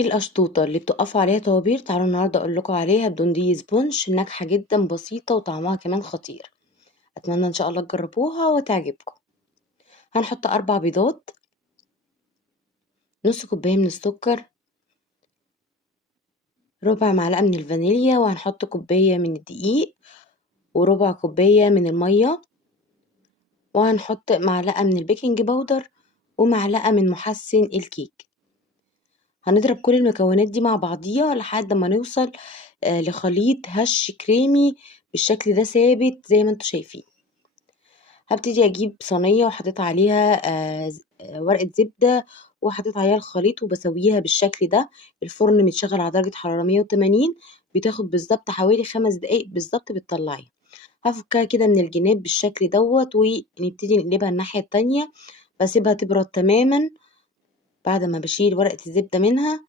القشطوطة اللي بتقفوا عليها طوابير، تعالوا النهاردة اقول لكم عليها بدون دقيق سبونج، ناجحة جدا بسيطة وطعمها كمان خطير. اتمنى ان شاء الله تجربوها وتعجبكم. هنحط 4 بيضات، نص كوباية من السكر، ربع معلقة من الفانيليا، وهنحط كوباية من الدقيق وربع كوباية من المية، وهنحط معلقة من البيكنج باودر ومعلقة من محسن الكيك. هنضرب كل المكونات دي مع بعضيها لحد ما نوصل لخليط هش كريمي بالشكل ده ثابت زي ما انتوا شايفين. هبتدي اجيب صينية وحطيت عليها ورقة زبدة، وحطيت عليها الخليط وبسويها بالشكل ده. الفرن متشغل على درجة حرارة 180، بتاخد بالظبط حوالي 5 دقايق بالظبط بتطلعيها. هفكها كده من الجناب بالشكل دوت، ونبتدي نقلبها الناحية التانية. بسيبها تبرد تماما بعد ما بشيل ورقة الزبدة منها،